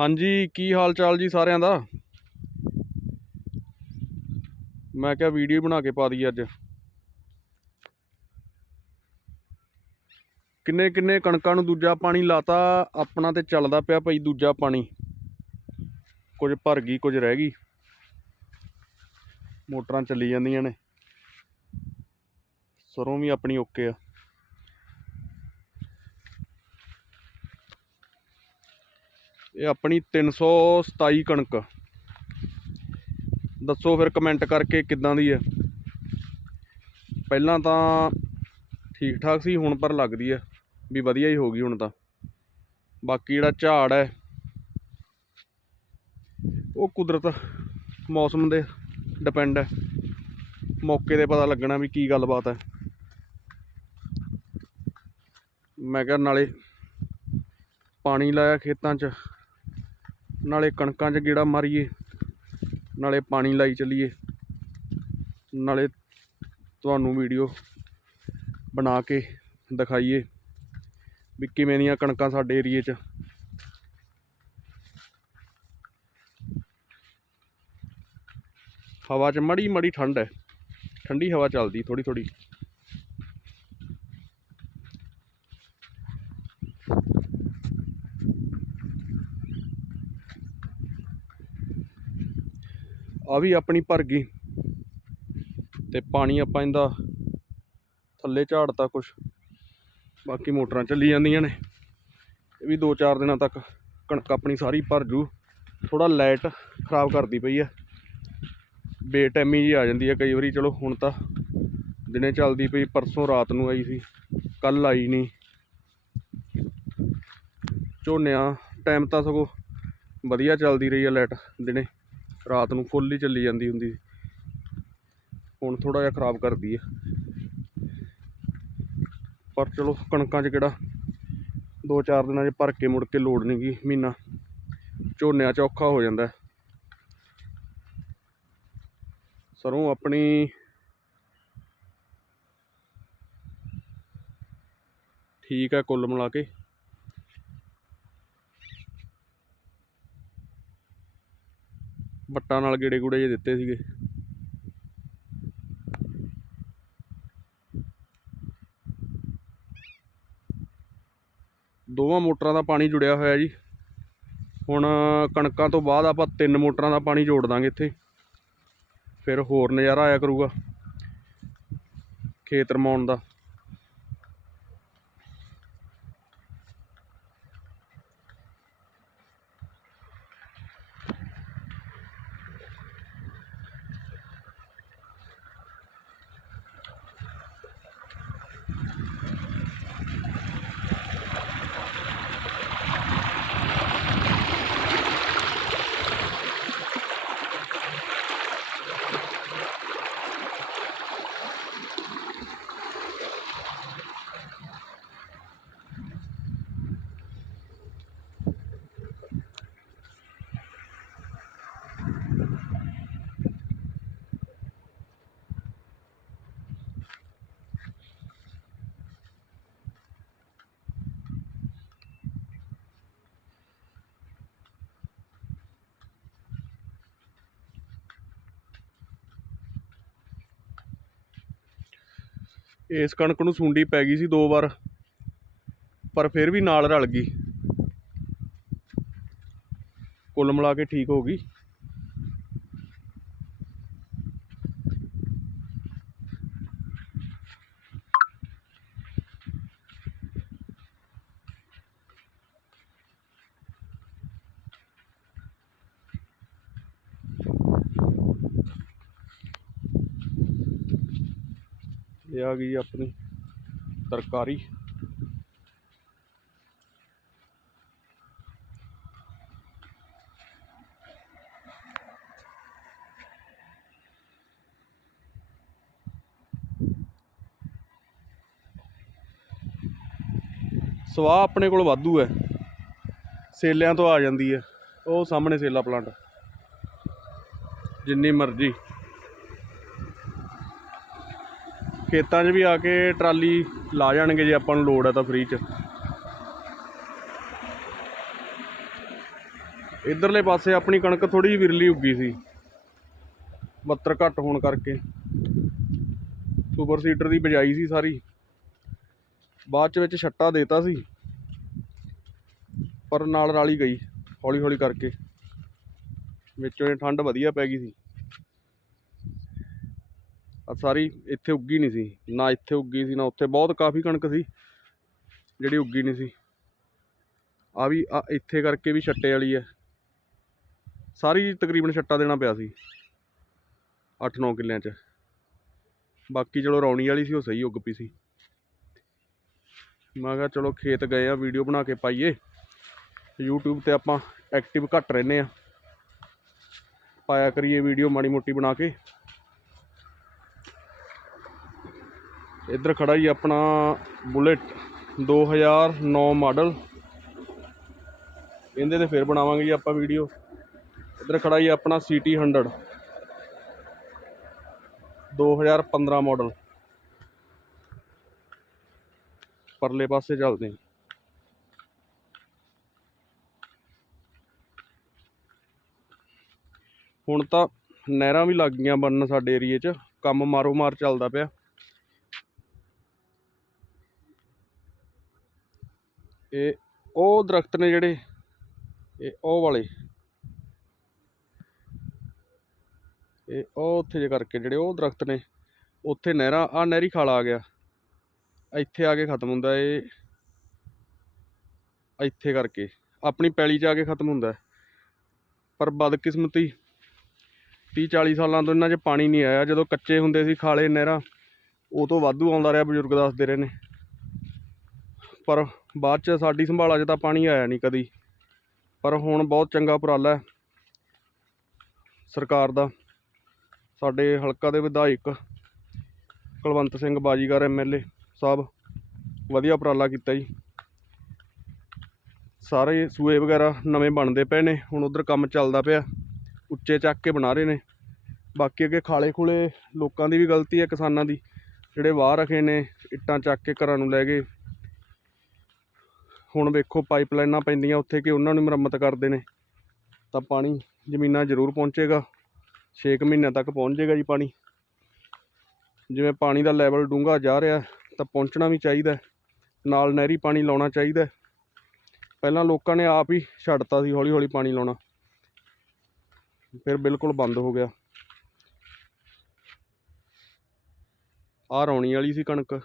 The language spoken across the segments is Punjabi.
ਹਾਂਜੀ, ਕੀ ਹਾਲ ਚਾਲ ਜੀ ਸਾਰਿਆਂ ਦਾ? ਮੈਂ ਕਿਹਾ ਵੀਡੀਓ ਬਣਾ ਕੇ ਪਾ ਦਈਏ ਅੱਜ। ਕਿੰਨੇ ਕਿੰਨੇ ਕਣਕਾਂ ਨੂੰ ਦੂਜਾ ਪਾਣੀ ਲਾਤਾ, ਆਪਣਾ ਤੇ ਚੱਲਦਾ ਪਿਆ ਭਾਈ ਦੂਜਾ ਪਾਣੀ। ਕੁਝ ਭਰ ਗਈ, ਕੁਝ ਰਹਿ ਗਈ। ਮੋਟਰਾਂ ਚੱਲੀ ਜਾਂਦੀਆਂ ਨੇ। ਸਰੋਂ ਵੀ ਆਪਣੀ ਓਕੇ ਆ। ਇਹ ਆਪਣੀ 327 ਕਣਕ। ਦੱਸੋ ਫਿਰ ਕਮੈਂਟ ਕਰਕੇ ਕਿੱਦਾਂ ਦੀ ਹੈ। ਪਹਿਲਾਂ ਤਾਂ ਠੀਕ ਠਾਕ ਸੀ, ਹੁਣ ਪਰ ਲੱਗਦੀ ਹੈ, ਵੀ ਵਧੀਆ ਹੀ ਹੋ ਗਈ ਹੁਣ ਤਾਂ। ਬਾਕੀ ਜਿਹੜਾ ਝਾੜ ਹੈ, ਉਹ ਕੁਦਰਤ ਮੌਸਮ ਦੇ ਡਿਪੈਂਡ ਹੈ। ਮੌਕੇ ਤੇ ਪਤਾ ਲੱਗਣਾ ਵੀ ਕੀ ਗੱਲਬਾਤ ਹੈ। ਮੈਂ ਕਿਹਾ ਨਾਲੇ ਪਾਣੀ ਲਾਇਆ ਖੇਤਾਂ 'ਚ। ਨਾਲੇ ਕਣਕਾਂ 'ਚ ਗੇੜਾ ਮਾਰੀਏ, ਨਾਲੇ ਪਾਣੀ ਲਾਈ ਚੱਲੀਏ, ਨਾਲੇ ਤੁਹਾਨੂੰ ਵੀਡੀਓ ਬਣਾ ਕੇ ਦਿਖਾਈਏ ਵੀ ਕਿਵੇਂ ਦੀਆਂ ਕਣਕਾਂ ਸਾਡੇ ਏਰੀਏ 'ਚ। ਹਵਾ 'ਚ ਮੜੀ ਮੜੀ ਠੰਡ ਹੈ, ਠੰਡੀ ਹਵਾ ਚੱਲਦੀ ਥੋੜੀ ਥੋੜੀ ਆ ਵੀ ਆਪਣੀ ਭਰ ਗਈ। ਤੇ ਪਾਣੀ ਆਪਾਂ ਇਹਦਾ ਥੱਲੇ ਝਾੜਤਾ ਕੁਛ। ਬਾਕੀ ਮੋਟਰਾਂ ਚੱਲੀ ਜਾਂਦੀਆਂ ਨੇ। ਇਹ ਵੀ 2-4 ਦਿਨਾਂ ਤੱਕ ਕਣਕ ਆਪਣੀ ਸਾਰੀ ਭਰ ਜੂ। ਥੋੜਾ ਲਾਈਟ ਖਰਾਬ ਕਰਦੀ ਪਈ ਆ। ਬੇਟੈਮੀ ਜੀ ਆ ਜਾਂਦੀ ਹੈ ਕਈ ਵਾਰੀ। ਚਲੋ ਹੁਣ ਤਾਂ ਦਿਨੇ ਚੱਲਦੀ ਪਈ, ਪਰਸੋਂ ਰਾਤ ਨੂੰ ਆਈ ਸੀ। ਕੱਲ ਆਈ ਨਹੀਂ। ਝੋਨਿਆਂ, ਟਾਈਮ ਤਾਂ ਸਗੋਂ ਵਧੀਆ ਚੱਲਦੀ ਰਹੀ ਆ ਲਾਈਟ ਦਿਨੇ। ਰਾਤ ਨੂੰ ਫੁੱਲ ਹੀ ਚੱਲੀ ਜਾਂਦੀ ਹੁੰਦੀ ਹੁਣ ਥੋੜਾ ਜਿਹਾ ਖਰਾਬ ਕਰਦੀ ਹੈ ਪਰ ਚਲੋ ਕਣਕਾਂ 'ਚ ਕਿਹੜਾ 2-4 ਦਿਨਾਂ 'ਚ ਭਰ ਕੇ ਮੁੜ ਕੇ ਲੋੜ ਨਹੀਂ ਗੀ, ਮਹੀਨਾ। ਝੋਨਿਆਂ 'ਚ ਔਖਾ ਹੋ ਜਾਂਦਾ। ਸਰੋਂ ਆਪਣੀ ਠੀਕ ਹੈ ਕੁੱਲ ਮਿਲਾ ਕੇ। ਵੱਟਾਂ ਨਾਲ ਗੇੜੇ ਗੂੜੇ ਜੇ ਦਿੱਤੇ ਸੀਗੇ। ਦੋਵਾਂ ਮੋਟਰਾਂ ਦਾ ਪਾਣੀ ਜੁੜਿਆ ਹੋਇਆ ਜੀ। ਹੁਣ ਕਣਕਾਂ ਤੋਂ ਬਾਅਦ ਆਪਾਂ ਤਿੰਨ ਮੋਟਰਾਂ ਦਾ ਪਾਣੀ ਜੋੜ ਦਾਂਗੇ ਇੱਥੇ। ਫਿਰ ਹੋਰ ਨਜ਼ਾਰਾ ਆਇਆ ਕਰੂਗਾ। ਖੇਤ ਰਮਾਉਣ ਦਾ। ਇਸ ਕਣਕ ਨੂੰ ਸੁੰਡੀ ਪੈ ਗਈ ਸੀ ਦੋ ਵਾਰ, ਪਰ ਫਿਰ ਵੀ ਨਾਲ ਰਲ ਗਈ। ਕੁੱਲ ਮਿਲਾ ਕੇ ਠੀਕ ਹੋ ਗਈ। ਇਹ ਆ ਗਈ ਆਪਣੀ ਤਰਕਾਰੀ। ਸਵਾਹ ਆਪਣੇ ਕੋਲ ਵਾਧੂ ਹੈ। ਸੇਲਿਆਂ ਤੋਂ ਆ ਜਾਂਦੀ ਹੈ। ਉਹ ਸਾਹਮਣੇ ਸੇਲਾ ਪਲਾਂਟ। ਜਿੰਨੀ ਮਰਜ਼ੀ। ਖੇਤਾਂ 'ਚ ਵੀ ਆ ਕੇ ਟਰਾਲੀ ਲਾ ਜਾਣਗੇ ਜੇ ਆਪਾਂ ਨੂੰ ਲੋੜ ਹੈ ਤਾਂ ਫ੍ਰੀ 'ਚ। ਇਧਰਲੇ ਪਾਸੇ ਆਪਣੀ ਕਣਕ ਥੋੜੀ ਜਿਹੀ ਵਿਰਲੀ ਉੱਗੀ ਸੀ। ਬੱਤਰ ਘੱਟ ਹੋਣ ਕਰਕੇ। ਸੁਪਰ ਸੀਟਰ ਦੀ ਬਜਾਈ ਸੀ ਸਾਰੀ। ਬਾਅਦ ਚ ਵਿੱਚ ਛੱਟਾ ਦੇਤਾ ਸੀ। ਪਰ ਨਾਲ ਰਾਲੀ ਗਈ ਹੌਲੀ ਹੌਲੀ ਕਰਕੇ। ਵਿੱਚੋਂ ਠੰਡ ਵਧੀਆ ਪੈ ਗਈ ਸੀ। ਆ ਸਾਰੀ ਇੱਥੇ ਉੱਗੀ ਨਹੀਂ ਸੀ, ਨਾ ਇੱਥੇ ਉੱਗੀ ਸੀ, ਨਾ ਉੱਥੇ। ਬਹੁਤ ਕਾਫੀ ਕਣਕ ਸੀ, ਜਿਹੜੀ ਉੱਗੀ ਨਹੀਂ ਸੀ। ਆ ਵੀ ਆ ਇੱਥੇ ਕਰਕੇ ਵੀ ਛੱਟੇ ਵਾਲੀ ਹੈ। ਸਾਰੀ ਤਕਰੀਬਨ ਛੱਟਾ ਦੇਣਾ ਪਿਆ ਸੀ 8-9 ਕਿੱਲਿਆਂ 'ਚ। ਬਾਕੀ ਚਲੋ ਰੌਣੀ ਵਾਲੀ ਸੀ, ਉਹ ਸਹੀ ਉੱਗ ਪਈ ਸੀ। ਮੈਂ ਕਿਹਾ ਚਲੋ ਖੇਤ ਗਏ ਆ, ਵੀਡੀਓ ਬਣਾ ਕੇ ਪਾਈਏ। YouTube ਤੇ ਆਪਾਂ ਐਕਟਿਵ ਘੱਟ ਰਹਿੰਦੇ ਆ। ਪਾਇਆ ਕਰੀਏ ਵੀਡੀਓ ਮਾੜੀ ਮੋਟੀ ਬਣਾ ਕੇ। ਇੱਧਰ ਖੜਾ ਜੀ ਆਪਣਾ ਬੁਲੇਟ 2009 ਮਾਡਲ। ਇਹਦੇ ਤੇ ਫਿਰ ਬਣਾਵਾਂਗੇ ਜੀ ਆਪਾਂ ਵੀਡੀਓ। ਇੱਧਰ ਖੜਾ ਜੀ ਆਪਣਾ CT 100 2015 ਮਾਡਲ। ਪਰਲੇ ਪਾਸੇ ਚੱਲਦੇ ਹਾਂ। ਹੁਣ ਤਾਂ ਨਹਿਰਾਂ ਵੀ ਲੱਗ ਗਈਆਂ ਬਣਨ ਸਾਡੇ ਏਰੀਏ 'ਚ। ਕੰਮ ਮਾਰੋ ਮਾਰ ਚੱਲਦਾ ਪਿਆ। ਇਹ ਉਹ ਦਰਖਤ ਨੇ ਜਿਹੜੇ, ਇਹ ਉਹ ਵਾਲੇ। ਇਹ ਉਹ ਉੱਥੇ ਜੇ ਕਰਕੇ ਜਿਹੜੇ ਉਹ ਦਰਖਤ ਨੇ, ਉੱਥੇ ਨਹਿਰਾਂ ਆ ਨਹਿਰੀ ਖਾਲਾ ਆ ਗਿਆ। ਇੱਥੇ ਆ ਕੇ ਖਤਮ ਹੁੰਦਾ ਇਹ। ਇੱਥੇ ਕਰਕੇ, ਆਪਣੀ ਪੈਲੀ 'ਚ ਆ ਕੇ ਖਤਮ ਹੁੰਦਾ। ਪਰ ਬਦਕਿਸਮਤੀ 30 40 ਸਾਲਾਂ ਤੋਂ ਇਹਨਾਂ 'ਚ ਪਾਣੀ ਨਹੀਂ ਆਇਆ। ਜਦੋਂ ਕੱਚੇ ਹੁੰਦੇ ਸੀ ਖਾਲੇ ਨਹਿਰਾਂ ਉਹ ਤੋਂ ਵਾਧੂ ਆਉਂਦਾ ਰਿਹਾ, ਬਜ਼ੁਰਗ ਦੱਸਦੇ ਰਹੇ ਨੇ। ਪਰ ਬਾਅਦ 'ਚ ਸਾਡੀ ਸੰਭਾਲਾ 'ਚ ਤਾਂ ਪਾਣੀ ਆਇਆ ਨਹੀਂ ਕਦੀ। ਪਰ ਹੁਣ ਬਹੁਤ ਚੰਗਾ ਉਪਰਾਲਾ ਹੈ ਸਰਕਾਰ ਦਾ। ਸਾਡੇ ਹਲਕਾ ਦੇ ਵਿਧਾਇਕ ਕੁਲਵੰਤ ਸਿੰਘ ਬਾਜੀਗਰ ਐਮਐਲਏ ਸਾਹਿਬ, ਵਧੀਆ ਉਪਰਾਲਾ ਕੀਤਾ ਜੀ। ਸਾਰੇ ਸੂਏ ਵਗੈਰਾ ਨਵੇਂ ਬਣਦੇ ਪਏ ਨੇ, ਹੁਣ ਉਧਰ ਕੰਮ ਚੱਲਦਾ ਪਿਆ, ਉੱਚੇ ਚੱਕ ਕੇ ਬਣਾ ਰਹੇ ਨੇ। ਬਾਕੀ ਅੱਗੇ ਖਾਲੇ ਖੁਲੇ ਲੋਕਾਂ ਦੀ ਵੀ ਗਲਤੀ ਹੈ ਕਿਸਾਨਾਂ ਦੀ, ਜਿਹੜੇ ਵਾਹ ਰੱਖੇ ਨੇ, ਇੱਟਾਂ ਚੱਕ ਕੇ ਘਰਾਂ ਨੂੰ ਲੈ ਗਏ। ਹੁਣ ਵੇਖੋ ਪਾਈਪਲਾਈਨਾਂ ਪੈਂਦੀਆਂ ਉੱਥੇ ਕਿ ਉਹਨਾਂ ਨੂੰ ਮੁਰੰਮਤ ਕਰਦੇ ਨੇ। ਤਾਂ ਪਾਣੀ ਜ਼ਮੀਨਾਂ ਜ਼ਰੂਰ ਪਹੁੰਚੇਗਾ। 6 ਮਹੀਨਿਆਂ ਤੱਕ ਪਹੁੰਚ ਜਾਏਗਾ ਜੀ ਪਾਣੀ। ਜਿਵੇਂ ਪਾਣੀ ਦਾ ਲੈਵਲ ਡੂੰਘਾ ਜਾ ਰਿਹਾ, ਤਾਂ ਪਹੁੰਚਣਾ ਵੀ ਚਾਹੀਦਾ। ਨਾਲ ਨਹਿਰੀ ਪਾਣੀ ਲਾਉਣਾ ਚਾਹੀਦਾ। ਪਹਿਲਾਂ ਲੋਕਾਂ ਨੇ ਆਪ ਹੀ ਛੱਡਤਾ ਸੀ ਹੌਲੀ ਹੌਲੀ ਪਾਣੀ ਲਾਉਣਾ। ਫਿਰ ਬਿਲਕੁਲ ਬੰਦ ਹੋ ਗਿਆ। ਆਹ ਰੌਣੀ ਵਾਲੀ ਸੀ ਕਣਕ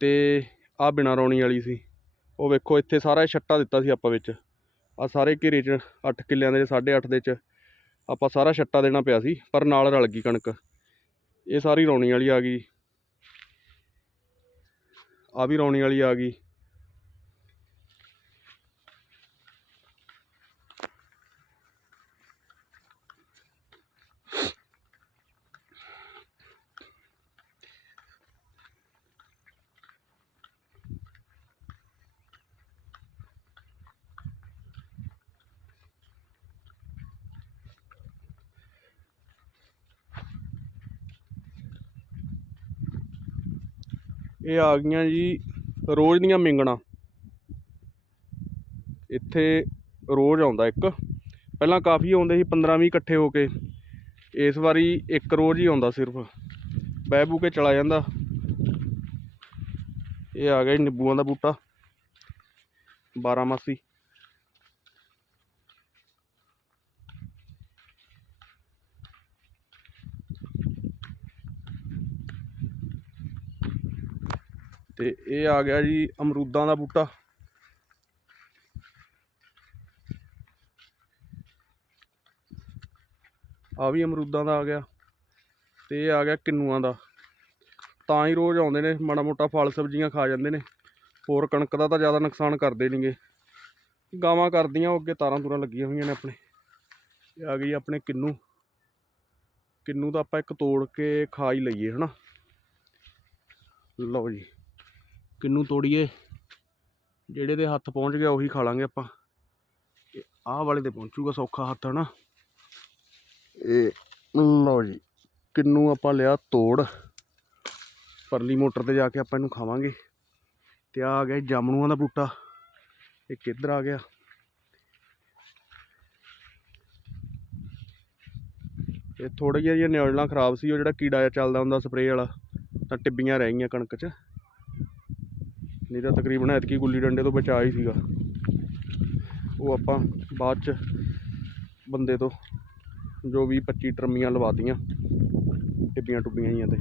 ਤੇ ਆਹ ਬਿਨਾਂ ਰੌਣੀ ਵਾਲੀ ਸੀ। ਉਹ ਵੇਖੋ, ਇੱਥੇ ਸਾਰਾ ਛੱਟਾ ਦਿੱਤਾ ਸੀ ਆਪਾਂ ਵਿੱਚ। ਆ ਸਾਰੇ ਘੇਰੇ 'ਚ 8 ਕਿੱਲਿਆਂ ਦੇ 8.5 ਦੇ 'ਚ ਆਪਾਂ ਸਾਰਾ ਛੱਟਾ ਦੇਣਾ ਪਿਆ ਸੀ, ਪਰ ਨਾਲ ਰਲ ਗਈ ਕਣਕ। ਇਹ ਸਾਰੀ ਰੌਣੀ ਵਾਲੀ ਆ ਗਈ। ਆ ਵੀ ਰੌਣੀ ਵਾਲੀ ਆ ਗਈ। ਇਹ ਆ ਗਈਆਂ ਜੀ ਰੋਜ਼ ਦੀਆਂ ਮਿੰਗਣਾ। ਇੱਥੇ ਰੋਜ਼ ਆਉਂਦਾ ਇੱਕ। ਪਹਿਲਾਂ ਕਾਫੀ ਆਉਂਦੇ ਸੀ 15 20 ਇਕੱਠੇ ਹੋ ਕੇ। ਇਸ ਵਾਰੀ ਇੱਕ ਰੋਜ਼ ਹੀ ਆਉਂਦਾ ਸਿਰਫ। ਬਹਿ ਬੂ ਕੇ ਚਲਾ ਜਾਂਦਾ। ਇਹ ਆ ਗਿਆ ਜੀ ਨਿੰਬੂਆਂ ਦਾ ਬੂਟਾ। 12 ਮਾਸੀ ਤੇ ਇਹ ਆ ਗਿਆ ਜੀ ਅਮਰੂਦਾਂ ਦਾ ਬੂਟਾ। ਆ ਵੀ ਅਮਰੂਦਾਂ ਦਾ ਆ ਗਿਆ ਤੇ ਇਹ ਆ ਗਿਆ ਕਿੰਨੂਆਂ ਦਾ। ਤਾਂ ਹੀ ਰੋਜ਼ ਆਉਂਦੇ ਨੇ, ਮਾੜਾ ਮੋਟਾ ਫਲ ਸਬਜ਼ੀਆਂ ਖਾ ਜਾਂਦੇ ਨੇ। ਹੋਰ ਕਣਕ ਦਾ ਤਾਂ ਜ਼ਿਆਦਾ ਨੁਕਸਾਨ ਕਰਦੇ ਨਹੀਂਗੇ ਗਾਵਾਂ ਕਰਦੀਆਂ, ਉਹ ਅੱਗੇ ਤਾਰਾਂ ਤੂਰਾਂ ਲੱਗੀਆਂ ਹੋਈਆਂ ਨੇ ਆਪਣੇ। ਇਹ ਆ ਗਈ ਆਪਣੇ ਕਿੰਨੂ। ਕਿੰਨੂ ਦਾ ਆਪਾਂ ਇੱਕ ਤੋੜ ਕੇ ਖਾ ਹੀ ਲਈਏ, ਹਨਾ? ਲਓ ਜੀ। ਕਿੰਨੂ ਤੋੜੀਏ। ਜਿਹੜੇ ਦੇ ਹੱਥ ਪਹੁੰਚ ਗਿਆ ਉਹੀ ਖਾ ਲਾਂਗੇ ਆਪਾਂ। ਆਹ ਵਾਲੇ ਤੇ ਪਹੁੰਚੂਗਾ ਸੌਖਾ ਹੱਥ, ਹਨਾ? ਇਹ ਲਓ ਜੀ, ਕਿੰਨੂ ਆਪਾਂ ਲਿਆ ਤੋੜ। ਪਰਲੀ ਮੋਟਰ ਤੇ ਜਾ ਕੇ ਆਪਾਂ ਇਹਨੂੰ ਖਾਵਾਂਗੇ। ਤੇ ਆ ਗਏ ਜਾਮਣੂਆਂ ਦਾ ਬੂਟਾ। ਇਹ ਕਿੱਧਰ ਆ ਗਿਆ? ਇਹ ਥੋੜਾ ਜਿਹਾ ਜਿਹਾ ਨਿਉਲਾਂ ਖਰਾਬ ਸੀ, ਉਹ ਜਿਹੜਾ ਕੀੜਾ ਜਿਹਾ ਚੱਲਦਾ ਹੁੰਦਾ ਸਪਰੇਅ ਵਾਲਾ, ਤਾਂ ਟਿੱਬੀਆਂ ਰਹਿ ਗਈਆਂ ਕਣਕ 'ਚ। ਨਹੀਂ ਤਾਂ ਤਕਰੀਬਨ ਐਤਕੀ ਗੁੱਲੀ ਡੰਡੇ ਤੋਂ ਬਚਾ ਹੀ ਸੀਗਾ। ਉਹ ਆਪਾਂ ਬਾਅਦ 'ਚ ਬੰਦੇ ਤੋਂ ਜੋ ਵੀ 25 ਟਰਮੀਆਂ ਲਵਾਤੀਆਂ, ਟਿੱਬੀਆਂ ਟੁੱਬੀਆਂ ਜੀਆਂ ਤੇ।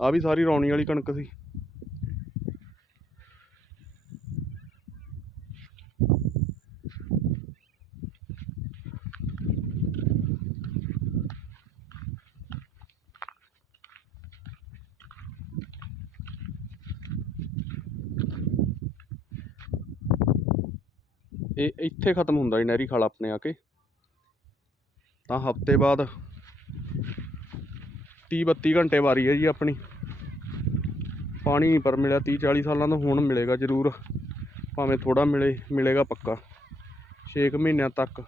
ਆ ਵੀ ਸਾਰੀ ਰੌਣੀ ਵਾਲੀ ਕਣਕ ਸੀ। ਇਹ ਇੱਥੇ ਖਤਮ ਹੁੰਦਾ ਜੀ ਨਹਿਰੀ ਖਾਲ ਆਪਣੇ ਆ ਕੇ। ਤਾਂ ਹਫ਼ਤੇ ਬਾਅਦ 30 32 ਘੰਟੇ ਵਾਰੀ ਹੈ ਜੀ ਆਪਣੀ। ਪਾਣੀ ਨਹੀਂ ਪਰ ਮਿਲਿਆ 30 40 ਸਾਲਾਂ ਤੋਂ ਹੁਣ ਮਿਲੇਗਾ ਜ਼ਰੂਰ। ਭਾਵੇਂ ਥੋੜਾ ਮਿਲੇ, ਮਿਲੇਗਾ ਪੱਕਾ। 6 ਮਹੀਨਿਆਂ ਤੱਕ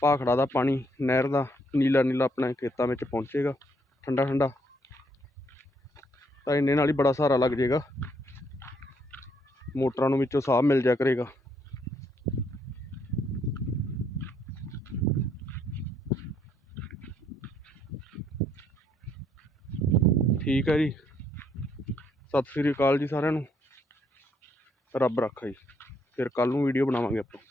ਭਾਖੜਾ ਦਾ ਪਾਣੀ ਨਹਿਰ ਦਾ ਨੀਲਾ ਨੀਲਾ ਆਪਣੇ ਖੇਤਾਂ ਵਿੱਚ ਪਹੁੰਚੇਗਾ, ਠੰਡਾ ਠੰਡਾ। ਤਾਂ ਇੰਨੇ ਨਾਲ ਹੀ ਬੜਾ ਸਹਾਰਾ ਲੱਗ ਜਾਏਗਾ ਮੋਟਰਾਂ ਨੂੰ ਵਿੱਚੋਂ ਸਾਹ ਮਿਲ ਜਾ ਕਰੇਗਾ। ਠੀਕ ਹੈ ਜੀ। ਸਤਿ ਸ੍ਰੀ ਅਕਾਲ ਜੀ ਸਾਰਿਆਂ ਨੂੰ। ਰੱਬ ਰੱਖਾ ਜੀ। ਫਿਰ ਕੱਲ ਨੂੰ ਵੀਡੀਓ ਬਣਾਵਾਂਗੇ ਆਪਾਂ।